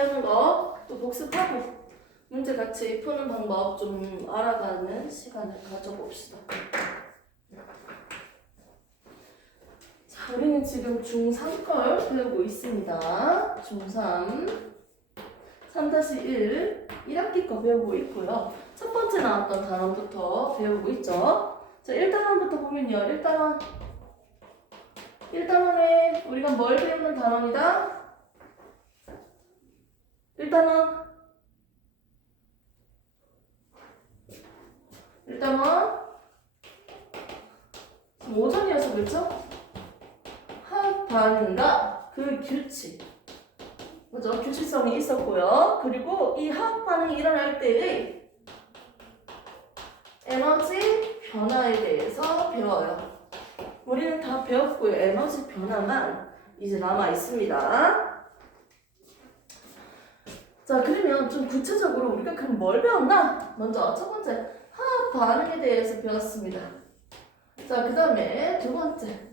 배우는 거 또 복습하고 문제 같이 푸는 방법 좀 알아가는 시간을 가져봅시다. 자, 우리는 지금 중3 걸 배우고 있습니다. 중3 3-1 1학기 거 배우고 있고요. 첫 번째 나왔던 단원부터 배우고 있죠. 자, 1단원부터 보면요. 1단원에 우리가 뭘 배우는 단원이다? 1단원 지금 오전이어서 그렇죠? 화학 반응과 그 규칙, 그죠? 규칙성이 있었고요. 그리고 이 화학 반응이 일어날 때의 에너지 변화에 대해서 배워요. 우리는 다 배웠고요. 에너지 변화만 이제 남아 있습니다. 자, 그러면 좀 구체적으로 우리가 그럼 뭘 배웠나? 먼저 첫 번째 화학 반응에 대해서 배웠습니다. 자, 그 다음에 두 번째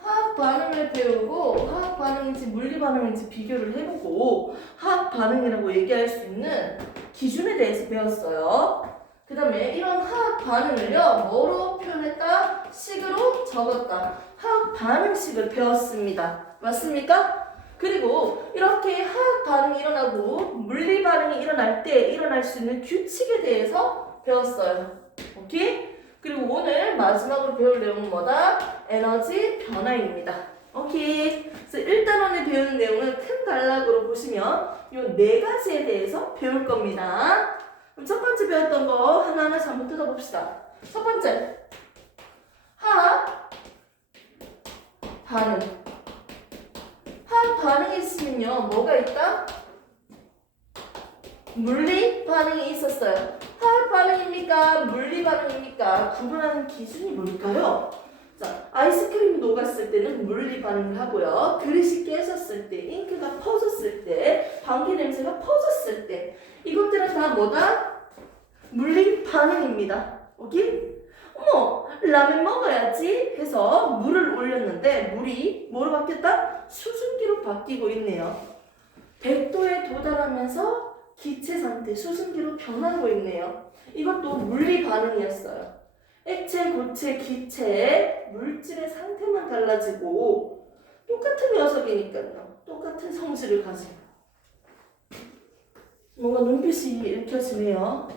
화학 반응을 배우고 화학 반응인지 물리 반응인지 비교를 해보고 화학 반응이라고 얘기할 수 있는 기준에 대해서 배웠어요. 그 다음에 이런 화학 반응을요 뭐로 표현했다? 식으로 적었다. 화학 반응식을 배웠습니다. 맞습니까? 그리고 이렇게 화학 반응이 일어나고 물리 반응이 일어날 때 일어날 수 있는 규칙에 대해서 배웠어요. 오케이? 그리고 오늘 마지막으로 배울 내용은 뭐다? 에너지 변화입니다. 오케이. 그래서 1단원에 배우는 내용은 큰 단락으로 보시면 이 네 가지에 대해서 배울 겁니다. 그럼 첫 번째 배웠던 거 하나하나씩 한번 뜯어봅시다. 첫 번째, 화학 반응. 화학 반응이 있으면요, 뭐가 있다? 물리 반응이 있었어요. 화학 반응입니까? 물리 반응입니까? 구분하는 기준이 뭘까요? 자, 아이스크림이 녹았을 때는 물리 반응을 하고요. 그릇이 깨졌을 때, 잉크가 퍼졌을 때, 방귀 냄새가 퍼졌을 때, 이것들은 다 뭐다? 물리 반응입니다. 오케이? 어머, 라면 먹어야지 해서 물을 올렸는데 물이 뭐로 바뀌었다? 수증기로 바뀌고 있네요. 100도에 도달하면서 기체 상태, 수증기로 변하고 있네요. 이것도 물리 반응이었어요. 액체, 고체, 기체의 물질의 상태만 달라지고 똑같은 녀석이니까요. 똑같은 성질을 가지고 뭔가 눈빛이 읽혀지네요.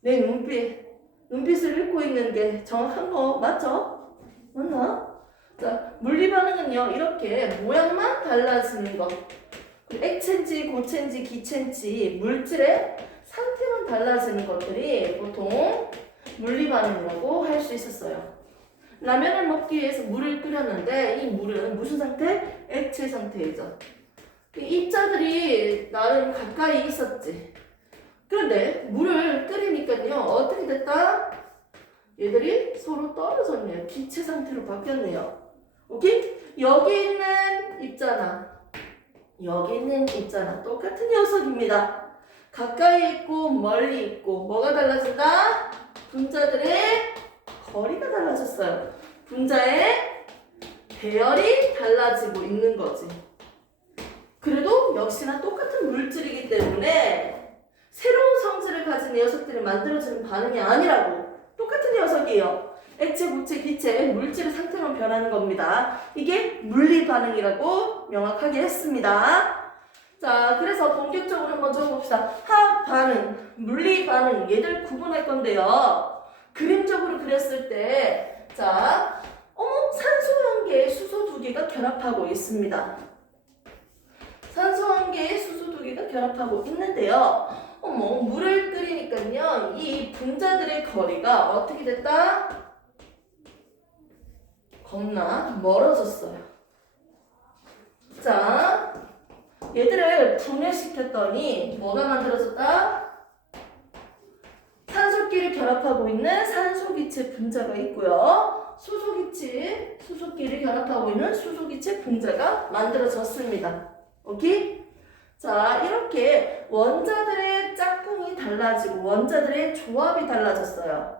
내 눈빛을 읽고 있는 게 정확한 거 맞죠? 맞나? 자, 물리 반응은요 이렇게 모양만 달라지는 것, 액체인지 고체인지 기체인지 물질의 상태만 달라지는 것들이 보통 물리 반응이라고 할 수 있었어요. 라면을 먹기 위해서 물을 끓였는데 이 물은 무슨 상태? 액체 상태이죠. 이 입자들이 나름 가까이 있었지. 그런데 물을 끓이니까요 어떻게 됐다? 얘들이 서로 떨어졌네요. 기체 상태로 바뀌었네요. 오케이? 여기 있는 입자나 여기 있는 입자나 똑같은 녀석입니다. 가까이 있고 멀리 있고 뭐가 달라진다? 분자들의 거리가 달라졌어요. 분자의 배열이 달라지고 있는 거지. 그래도 역시나 똑같은 물질이기 때문에 새로운 성질을 가진 녀석들이 만들어지는 반응이 아니라고. 똑같은 녀석이에요. 액체, 고체, 기체, 물질의 상태만 변하는 겁니다. 이게 물리 반응이라고 명확하게 했습니다. 자, 그래서 본격적으로 한번 적어봅시다. 화학 반응, 물리 반응, 얘들 구분할 건데요. 그림적으로 그렸을 때, 자, 산소 한 개에 수소 두 개가 결합하고 있습니다. 산소 한 개에 수소 두 개가 결합하고 있는데요. 물을 끓이니까요, 이 분자들의 거리가 어떻게 됐다? 겁나 멀어졌어요. 자, 얘들을 분해시켰더니 뭐가 만들어졌다? 산소끼리 결합하고 있는 산소기체 분자가 있고요. 수소끼리 결합하고 있는 수소기체 분자가 만들어졌습니다. 오케이? 자, 이렇게 원자들의 짝꿍이 달라지고 원자들의 조합이 달라졌어요.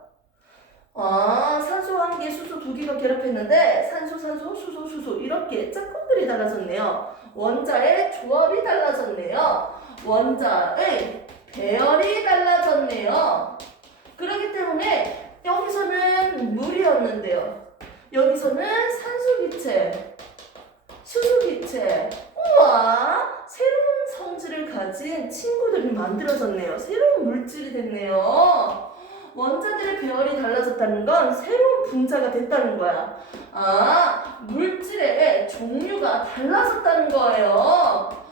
산소 한 개, 수소 두 개가 결합했는데 산소 산소, 수소, 수소 이렇게 짝꿍들이 달라졌네요. 원자의 조합이 달라졌네요. 원자의 배열이 달라졌네요. 그렇기 때문에 여기서는 물이었는데요. 여기서는 산소기체, 수소기체. 우와! 새로운 성질을 가진 친구들이 만들어졌네요. 새로운 물질이 됐네요. 원자들의 배열이 달라졌다는 건 새로운 분자가 됐다는 거야. 아, 물질의 종류가 달라졌다는 거예요.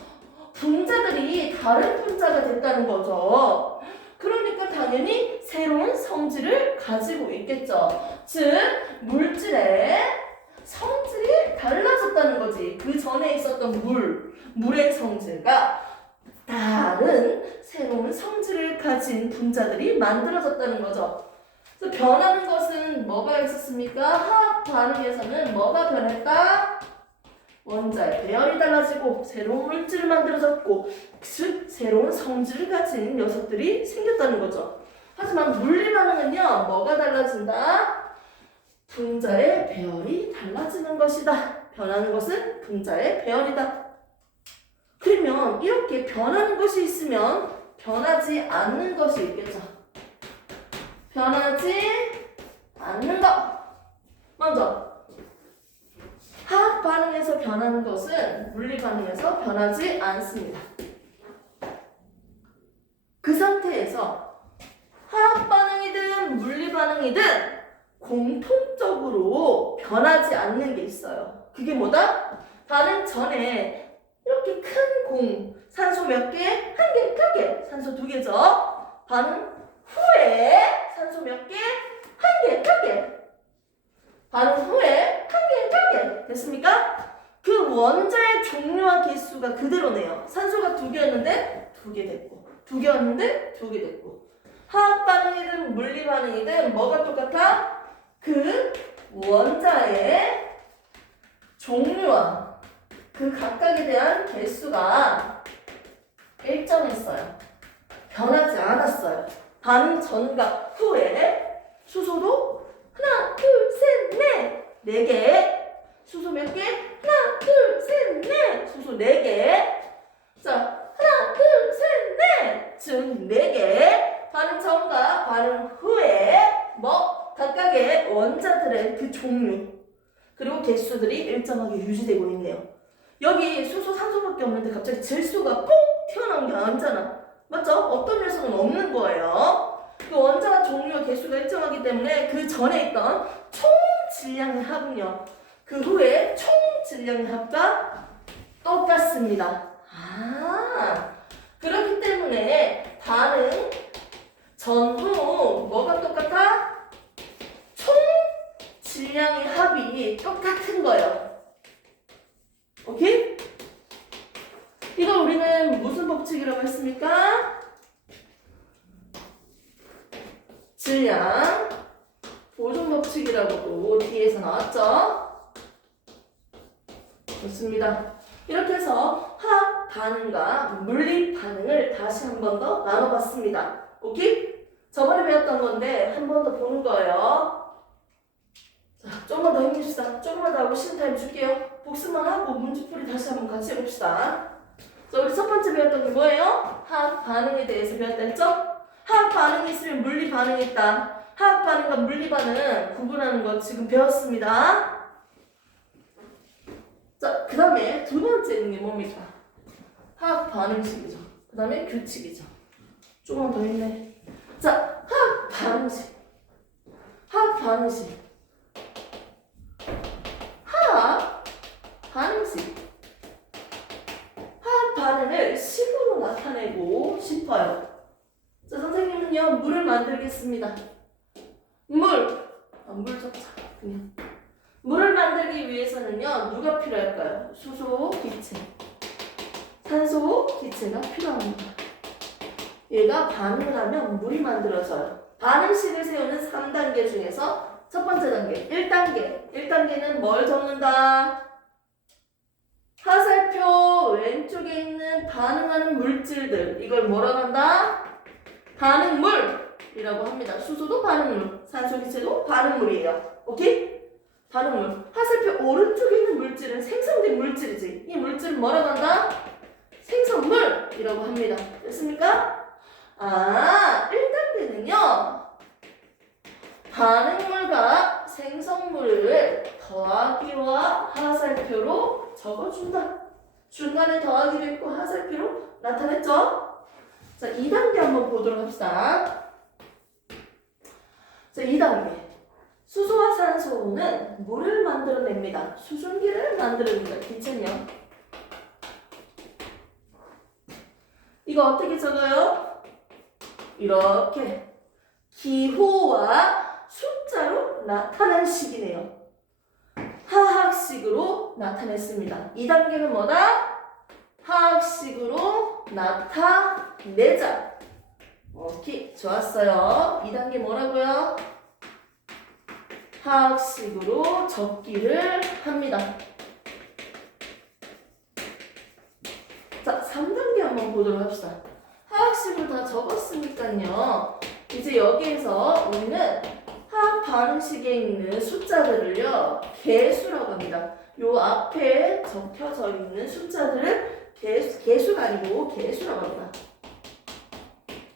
분자들이 다른 분자가 됐다는 거죠. 그러니까 당연히 새로운 성질을 가지고 있겠죠. 즉, 물질의 성질이 달라졌다는 거지. 그 전에 있었던 물의 성질과 다른 새로운 성질을 가진 분자들이 만들어졌다는 거죠. 그래서 변하는 것은 뭐가 있었습니까? 화학 반응에서는 뭐가 변했다? 원자의 배열이 달라지고 새로운 물질을 만들어졌고, 즉 새로운 성질을 가진 녀석들이 생겼다는 거죠. 하지만 물리 반응은요, 뭐가 달라진다? 분자의 배열이 달라지는 것이다. 변하는 것은 분자의 배열이다. 그러면 이렇게 변하는 것이 있으면 변하지 않는 것이 있겠죠. 변하지 않는 것. 먼저 화학 반응에서 변하는 것은 물리 반응에서 변하지 않습니다. 그 상태에서 화학 반응이든 물리 반응이든 공통적으로 변하지 않는 게 있어요. 그게 뭐다? 반응 전에 이렇게 큰 공, 산소 몇 개? 한 개, 두 개. 산소 두 개죠. 반응 후에 산소 몇 개? 한 개, 두 개. 반응 후에 한 개, 두 개. 됐습니까? 그 원자의 종류와 개수가 그대로네요. 산소가 두 개였는데 두 개 됐고, 두 개였는데 두 개 됐고. 화학 반응이든 물리 반응이든 뭐가 똑같아? 그 원자의 종류와 그 각각에 대한 개수가 일정했어요. 변하지 않았어요. 반응 전과 후에 수소도 하나, 둘, 셋, 넷, 네 개. 수소 몇 개? 하나, 둘, 셋, 넷. 수소 네 개. 자, 하나, 둘, 셋, 넷. 즉, 네 개. 반응 전과 반응 후에 뭐 각각의 원자들의 그 종류 그리고 개수들이 일정하게 유지되고 있네요. 여기 수소, 산소밖에 없는데 갑자기 질소가 뽕 튀어나온 게 아니잖아. 맞죠? 어떤 녀석은 없는 거예요. 그 원자와 종류와 개수가 일정하기 때문에 그 전에 있던 총 질량의 합은요. 그 후에 총 질량의 합과 똑같습니다. 아, 그렇기 때문에 반응 전후 뭐가 똑같아? 총 질량의 합이 똑같은 거예요. 오케이? 이거 우리는 무슨 법칙이라고 했습니까? 질량 보존 법칙이라고도 뒤에서 나왔죠? 좋습니다. 이렇게 해서 화학 반응과 물리 반응을 다시 한 번 더 나눠봤습니다. 오케이? 저번에 배웠던 건데 한 번 더 보는 거예요. 자, 조금만 더 힘냅시다. 조금만 더 하고 쉬는 타임 줄게요. 복습만 하고 문제풀이 다시 한번 같이 해봅시다. 자, 우리 첫 번째 배웠던 게 뭐예요? 화학 반응에 대해서 배웠다 했죠? 화학 반응이 있으면 물리 반응이 있다. 화학 반응과 물리 반응 구분하는 거 지금 배웠습니다. 자, 그 다음에 두 번째 있는 게 뭡니까? 화학 반응식이죠. 그 다음에 규칙이죠. 조금만 더 있네. 자, 화학 반응식. 화학 반응식. 화학 반응식. 화학 반응을 식으로 나타내고 싶어요. 자, 선생님은요, 물을 만들겠습니다. 물 적자. 그냥. 물을 만들기 위해서는요, 누가 필요할까요? 수소, 기체. 산소, 기체가 필요합니다. 얘가 반응을 하면 물이 만들어져요. 반응식을 세우는 3단계 중에서 첫 번째 단계, 1단계. 1단계는 뭘 적는다? 화살표 왼쪽에 있는 반응하는 물질들. 이걸 뭐라고 한다? 반응물이라고 합니다. 수소도 반응물, 산소 기체도 반응물이에요. 오케이? 반응물. 화살표 오른쪽에 있는 물질은 생성된 물질이지. 이 물질은 뭐라고 한다? 생성물이라고 합니다. 됐습니까? 1단계는요. 반응물과 생성물을 더하기와 하살표로 적어준다. 중간에 더하기도 있고 하살표로 나타냈죠? 자, 2단계 한번 보도록 합시다. 자, 2단계. 수소와 산소는 물을 만들어냅니다. 수증기를 만들어냅니다. 기체요. 이거 어떻게 적어요? 이렇게 기호와 숫자로 나타낸 식이네요. 화학식으로 나타냈습니다. 2단계는 뭐다? 화학식으로 나타내자. 오케이, 좋았어요. 2단계 뭐라고요? 화학식으로 적기를 합니다. 자, 3단계 한번 보도록 합시다. 화학식으로 다 적었으니까요. 이제 여기에서 우리는 화학 반응식에 있는 숫자들을요, 개수라고 합니다. 요 앞에 적혀져 있는 숫자들을 개수가 아니고 개수라고 합니다.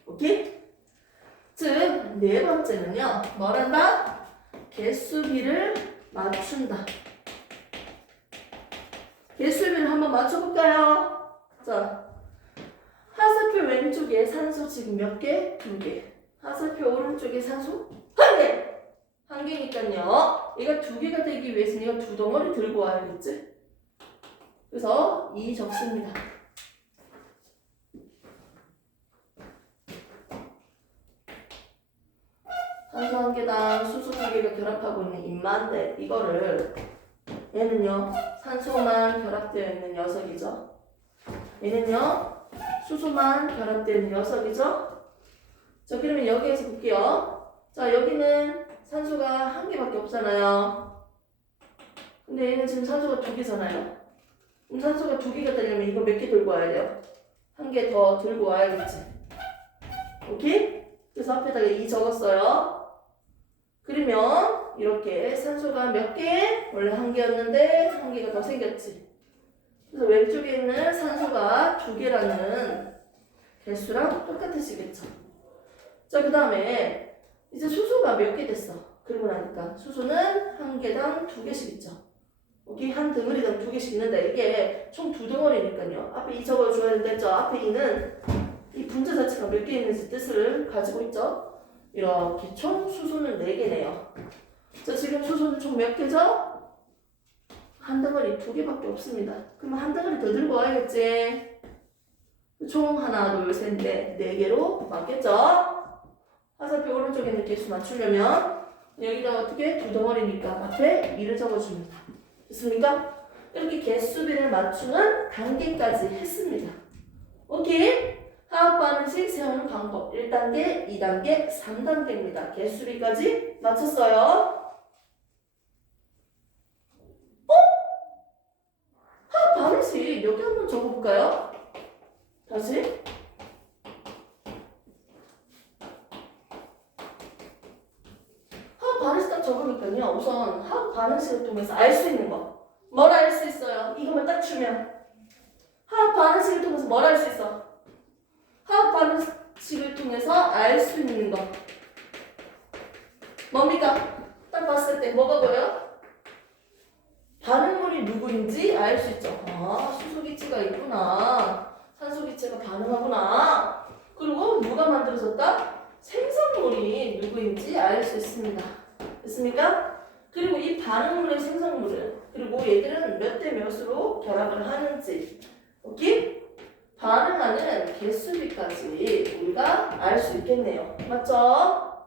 오케이? 즉, 네 번째는요, 뭐란다? 개수비를 맞춘다. 개수비를 한번 맞춰볼까요? 자, 화살표 왼쪽에 산소 지금 몇 개? 2개. 화살표 오른쪽에 산소 1개! 1개니까요. 얘가 2개가 되기 위해서는 이거 2덩어리 들고 와야겠지? 그래서 2 적습니다. 산소 1개당 수소 2개가 결합하고 있는 입만데 이거를 얘는요 산소만 결합되어 있는 녀석이죠. 얘는요 수소만 결합되어 있는 녀석이죠. 자, 그러면 여기에서 볼게요. 자, 여기는 산소가 1개밖에 없잖아요. 근데 얘는 지금 산소가 2개잖아요. 그럼 산소가 2개가 되려면 이거 몇 개 들고 와야 돼요? 1개 더 들고 와야겠지. 오케이? 그래서 앞에다가 2 적었어요. 그러면 이렇게 산소가 몇 개? 원래 1개였는데 1개가 더 생겼지. 그래서 왼쪽에 있는 산소가 2개라는 개수랑 똑같으시겠죠. 자, 그 다음에 이제 수소가 몇 개 됐어? 그러고 나니까 수소는 1개당 2개씩 있죠. 오케이? 한 덩어리당 2개씩 있는데 이게 총 2덩어리니까요. 앞에 2 적어줘야 되겠죠. 앞에 2는 이 분자 자체가 몇 개 있는지 뜻을 가지고 있죠. 이렇게 총 수소는 4개네요. 자, 지금 수소는 총 몇 개죠? 한 덩어리 2개밖에 없습니다. 그러면 한 덩어리 더 들고 와야겠지. 총 하나, 둘, 셋, 넷, 4개로 맞겠죠? 화살표 오른쪽에 있는 개수 맞추려면 여기다 어떻게? 2덩어리니까 앞에 2를 적어줍니다. 됐습니까? 이렇게 개수비를 맞추는 단계까지 했습니다. 오케이? 화학 반응식 세우는 방법 1단계, 2단계, 3단계입니다. 개수비까지 맞췄어요. 화학 반응식 여기 한번 적어볼까요? 다시. 화학 반응식 딱 적으니까요. 우선 화학 반응식을 통해서 알 수 있는 거. 뭘 알 수 있어요? 이거만 딱 주면. 화학 반응식을 통해서 뭘 알 수 있어? 화학 반응식을 통해서 알 수 있는 거. 뭡니까? 딱 봤을 때 뭐가 보여? 반응물이 누구인지 알 수 있죠. 아, 수소기체가 있구나. 산소기체가 반응하구나. 그리고 누가 만들어졌다? 생성물이 누구인지 알 수 있습니다. 됐습니까? 그리고 이 반응물의 생성물은 그리고 얘들은 몇 대 몇으로 결합을 하는지 오케이? 반응하는 개수비까지 우리가 알 수 있겠네요. 맞죠?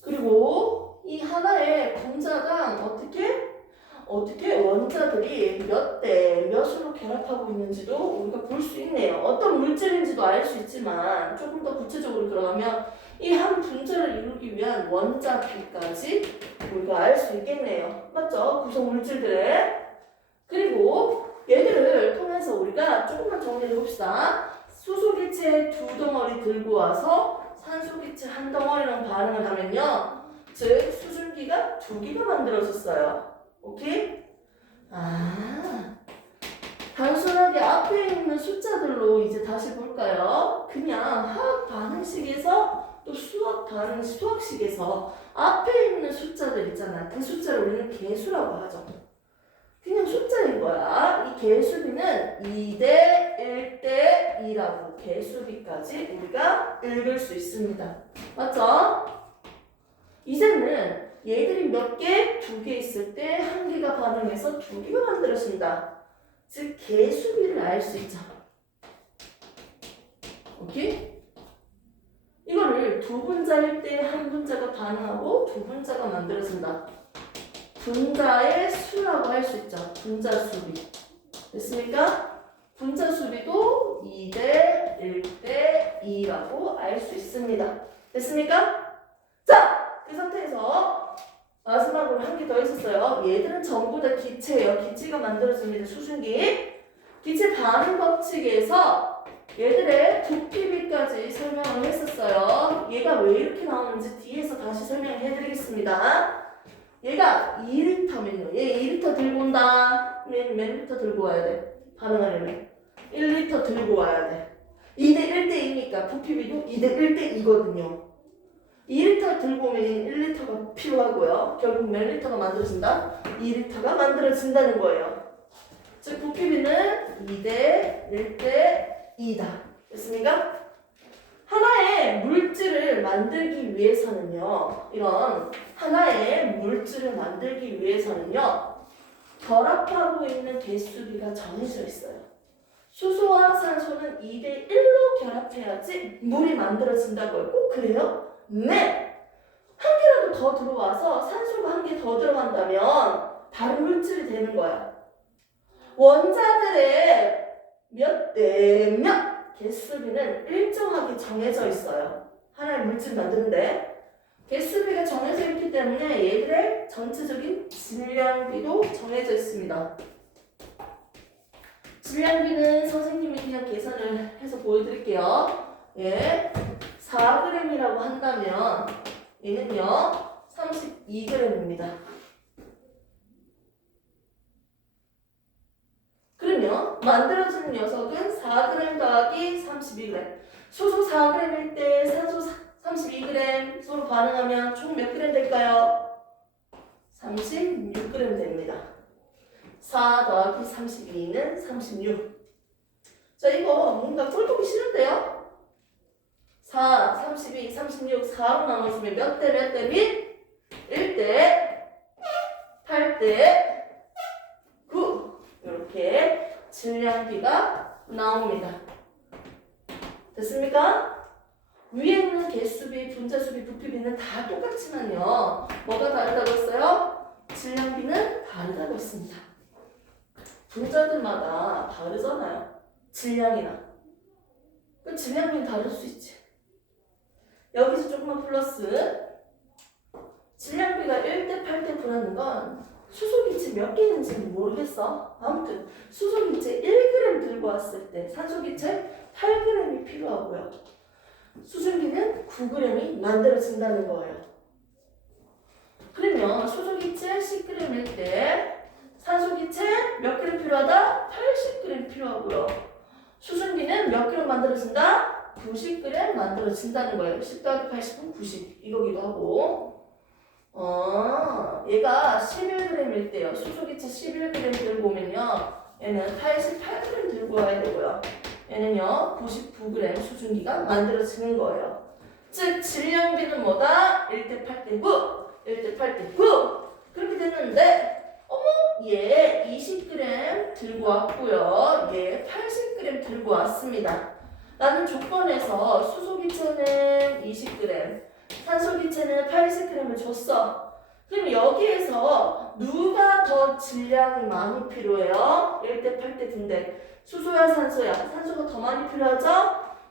그리고 이 하나의 분자당 어떻게 원자들이 몇 대 몇으로 결합하고 있는지도 우리가 볼 수 있네요. 어떤 물질인지도 알 수 있지만 조금 더 구체적으로 들어가면 이 한 분자를 이루기 위한 원자비까지 우리가 알 수 있겠네요. 맞죠? 구성 물질들의. 그리고 얘들을 통해서 우리가 조금만 정리해 봅시다. 수소기체 2덩어리 들고 와서 산소기체 1덩어리랑 반응을 하면요. 즉 수증기가 2개가 만들어졌어요. 오케이? 단순하게 앞에 있는 숫자들로 이제 다시 볼까요? 그냥 화학 반응식에서 또 수학식에서 앞에 있는 숫자들 있잖아. 그 숫자를 우리는 개수라고 하죠. 그냥 숫자인 거야. 이 개수비는 2대 1대 2라고 개수비까지 우리가 읽을 수 있습니다. 맞죠? 이제는 얘들이 몇 개? 2개 있을 때 1개가 반응해서 2개가 만들어진다. 즉 개수비를 알 수 있죠. 오케이? 이거를 2분자일 때 1분자가 반응하고 2분자가 만들어진다. 분자의 수라고 할 수 있죠. 분자 수비. 됐습니까? 분자 수비도 2대 1대 2라고 알 수 있습니다. 됐습니까? 자, 그 상태에서 마지막으로 1개 더 있었어요. 얘들은 전부 다 기체예요. 기체가 만들어집니다. 수증기. 기체 반응 법칙에서 얘들의 부피비까지 설명을 했었어요. 얘가 왜 이렇게 나오는지 뒤에서 다시 설명해드리겠습니다. 얘가 2리터면요. 얘 2리터 들고 온다. 얘는 몇 리터 들고 와야 돼? 반응하려면 1리터 들고 와야 돼. 2대 1대 2니까 부피비도 2대 1대 2거든요. 2리터 들고 오면 1리터가 필요하고요. 결국 몇 리터가 만들어진다? 2리터가 만들어진다는 거예요. 즉 부피비는 2대 1대 2다. 됐습니까? 하나의 물질을 만들기 위해서는요. 이런 하나의 물질을 만들기 위해서는요. 결합하고 있는 개수비가 정해져 있어요. 수소와 산소는 2대 1로 결합해야지 물이 만들어진다고요. 꼭 그래요? 네! 1개라도 더 들어와서 산소가 1개 더 들어간다면 다른 물질이 되는 거야. 원자들의 몇 대 몇 개수비는 일정하게 정해져 있어요. 하나의 물질 만드는데 개수비가 정해져 있기 때문에 얘들의 전체적인 질량비도 정해져 있습니다. 질량비는 선생님이 그냥 계산을 해서 보여드릴게요. 예, 4g이라고 한다면 얘는요 32g입니다. 그러면 만들어지는 녀석은 4g 더하기 32g. 수소 4g일 때 산소 32g 서로 반응하면 총 몇 g 될까요? 36g 됩니다. 4 더하기 32는 36. 자, 이거 뭔가 꼴보기 싫은데요? 4, 32, 36, 4로 나눠주면 몇 대 몇 대 및? 1대 8대 9. 이렇게 질량비가 나옵니다. 됐습니까? 위에 있는 개수비, 분자수비, 부피비는 다 똑같지만요. 뭐가 다르다고 했어요? 질량비는 다르다고 했습니다. 분자들마다 다르잖아요. 질량이나. 그 질량비는 다를 수 있지. 여기서 조금만 플러스. 질량비가 1대 8대 9라는 건 수소기체 몇 개 있는지는 모르겠어. 아무튼 수소기체 1g 들고 왔을 때 산소기체 8g이 필요하고요. 수증기는 9g이 만들어진다는 거예요. 그러면 수소기체 10g일 때 산소기체 몇 g 필요하다? 80g 필요하고요. 수증기는 몇 g 만들어진다? 90g 만들어진다는 거예요. 10 더하기 80은 90 이거기도 하고. 얘가 11g일 때요. 수소기체 11g 들고 오면요. 얘는 88g 들고 와야 되고요. 얘는요. 99g 수증기가 만들어지는 거예요. 즉 질량비는 뭐다? 1대 8대 9 1대 8대 9 그렇게 됐는데 얘 20g 들고 왔고요. 얘 80g 들고 왔습니다. 라는 조건에서 수소기체는 20g, 산소기체는 80g을 줬어. 그럼 여기에서 누가 더 질량이 많이 필요해요? 1대 8대 9인데 수소야 산소야? 산소가 더 많이 필요하죠?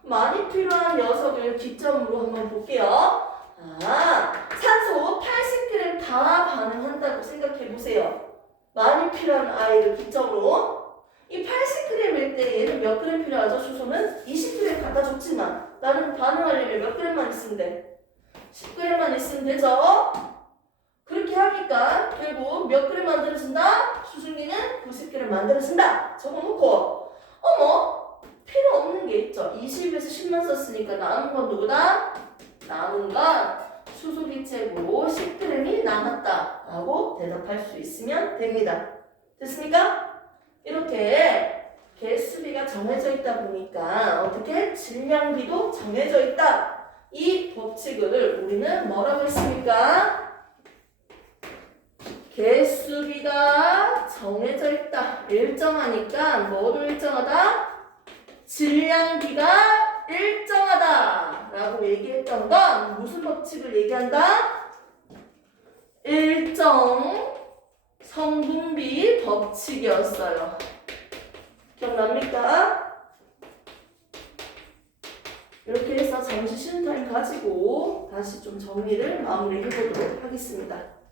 많이 필요한 녀석을 기점으로 한번 볼게요. 산소 80g 다 반응한다고 생각해 보세요. 많이 필요한 아이를 기점으로. 이 80g일 때 얘는 몇 g 필요하죠? 수소는 20g 갖다 줬지만 나는 반응하려면 몇 g만 있으면 돼? 10g만 있으면 되죠? 그렇게 하니까 결국 몇 그램 만들어진다? 수증기는 90g 만들어진다. 적어놓고 어머 필요 없는 게 있죠. 20에서 10만 썼으니까 남은 건 누구다? 남은 건 수소기체고 10g이 남았다 라고 대답할 수 있으면 됩니다. 됐습니까? 이렇게 개수비가 정해져 있다 보니까 어떻게 질량비도 정해져 있다. 이 법칙을 우리는 뭐라고 했습니까? 개수비가 정해져 있다. 일정하니까 뭐로 일정하다? 질량비가 일정하다 라고 얘기했던 건 무슨 법칙을 얘기한다? 일정 성분비 법칙이었어요. 기억납니까? 이렇게 해서 잠시 쉬는 타임 가지고 다시 좀 정리를 마무리해 보도록 하겠습니다.